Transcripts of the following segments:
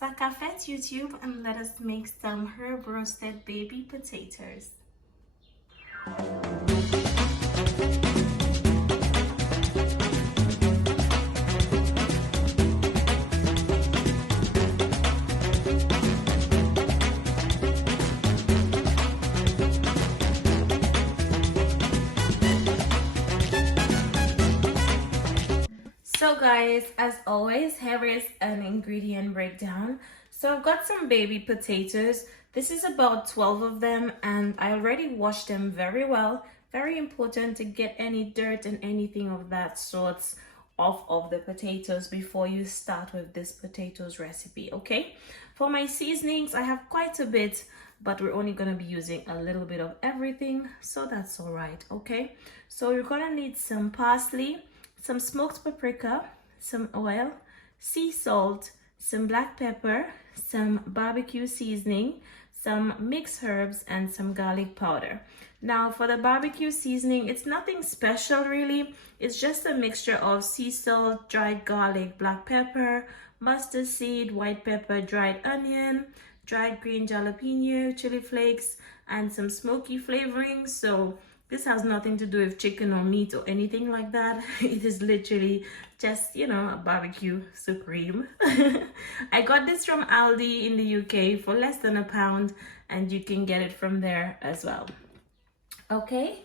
Sakafet YouTube, and let us make some herb roasted baby potatoes. So guys, as always, here is an ingredient breakdown. So I've got some baby potatoes. This is about 12 of them, and I already washed them very well. Very important to get any dirt and anything of that sorts off of the potatoes before you start with this potatoes recipe, okay? For my seasonings, I have quite a bit, but we're only going to be using a little bit of everything, so that's all right, okay? So you're going to need some parsley, some smoked paprika, some oil, sea salt, some black pepper, some barbecue seasoning, some mixed herbs, and some garlic powder. Now for the barbecue seasoning, it's nothing special really. It's just a mixture of sea salt, dried garlic, black pepper, mustard seed, white pepper, dried onion, dried green jalapeno, chili flakes, and some smoky flavorings. So this has nothing to do with chicken or meat or anything like that. It is literally just, you know, a barbecue supreme. I got this from Aldi in the UK for less than £1, and you can get it from there as well. Okay,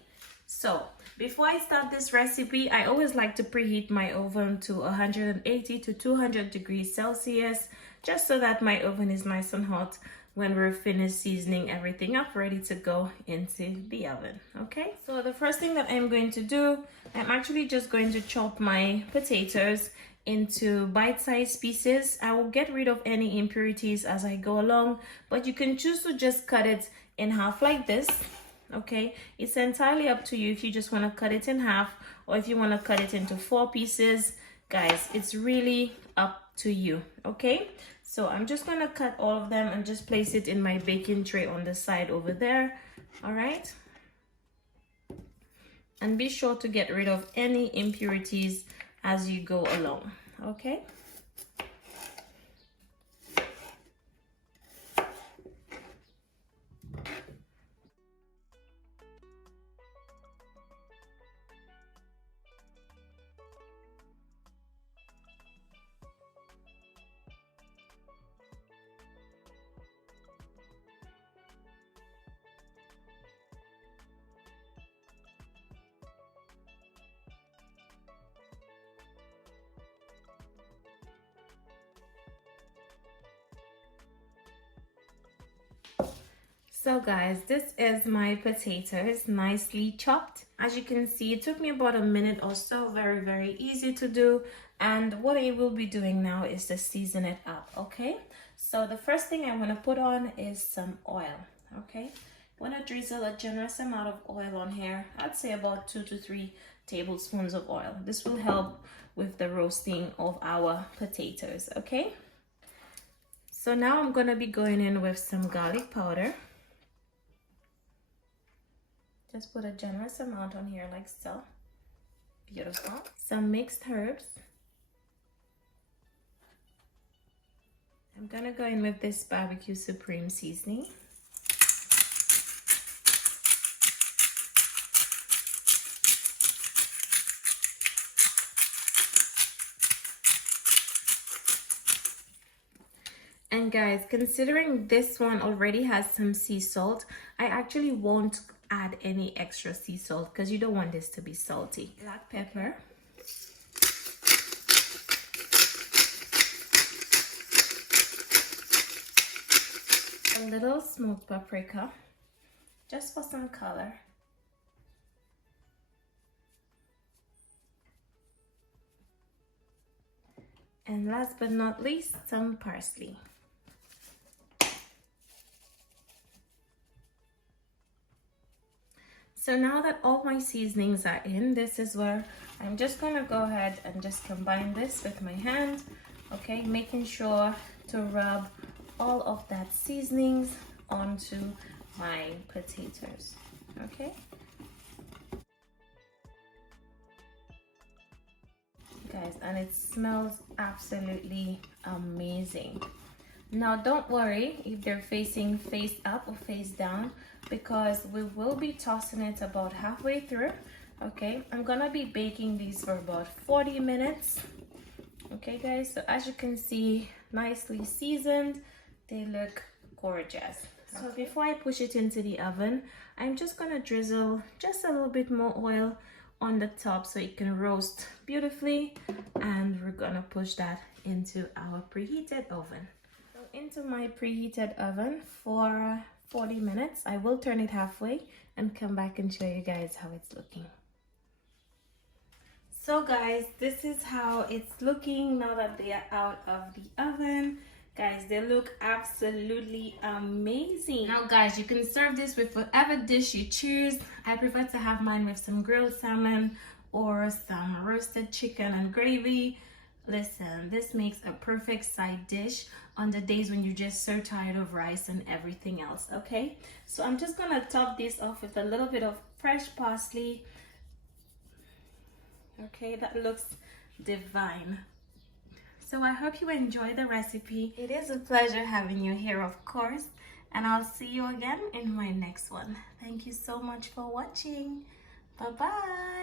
so before I start this recipe, I always like to preheat my oven to 180 to 200 degrees Celsius, just so that my oven is nice and hot when we're finished seasoning everything up, ready to go into the oven. Okay, so the first thing that I'm going to do, I'm actually just going to chop my potatoes into bite-sized pieces. I will get rid of any impurities as I go along, but you can choose to just cut it in half like this. Okay, it's entirely up to you if you just want to cut it in half or if you want to cut it into 4 pieces. Guys, it's really up to you. Okay, so I'm just going to cut all of them and just place it in my baking tray on the side over there. All right, and be sure to get rid of any impurities as you go along. Okay, so guys, this is my potatoes nicely chopped. As you can see, it took me about a minute or so. Very easy to do. And what I will be doing now is to season it up. Okay, so the first thing I want to put on is some oil. Okay, I want to drizzle a generous amount of oil on here. I'd say about 2 to 3 tablespoons of oil. This will help with the roasting of our potatoes. Okay, so now I'm going to be going in with some garlic powder. Just put a generous amount on here like so. Beautiful. Some mixed herbs. I'm gonna go in with this barbecue supreme seasoning. And guys, considering this one already has some sea salt, I actually won't add any extra sea salt because you don't want this to be salty. Black pepper. A little smoked paprika, just for some color. And last but not least, some parsley. So now that all my seasonings are in, this is where I'm just going to go ahead and just combine this with my hand. Okay, making sure to rub all of that seasonings onto my potatoes. Okay, guys, and it smells absolutely amazing. Now don't worry if they're facing face up or face down, because we will be tossing it about halfway through. Okay, I'm gonna be baking these for about 40 minutes. Okay guys, so as you can see, nicely seasoned, they look gorgeous. So before I push it into the oven, I'm just gonna drizzle just a little bit more oil on the top so it can roast beautifully, and we're gonna push that into our preheated oven. So into my preheated oven for 40 minutes. I will turn it halfway and come back and show you guys how it's looking. So guys, this is how it's looking now that they are out of the oven. Guys, they look absolutely amazing. Now guys, you can serve this with whatever dish you choose. I prefer to have mine with some grilled salmon or some roasted chicken and gravy. Listen, this makes a perfect side dish on the days when you're just so tired of rice and everything else, okay? So I'm just gonna top this off with a little bit of fresh parsley. Okay, that looks divine. So I hope you enjoy the recipe. It is a pleasure having you here, of course, and I'll see you again in my next one. Thank you so much for watching. Bye bye.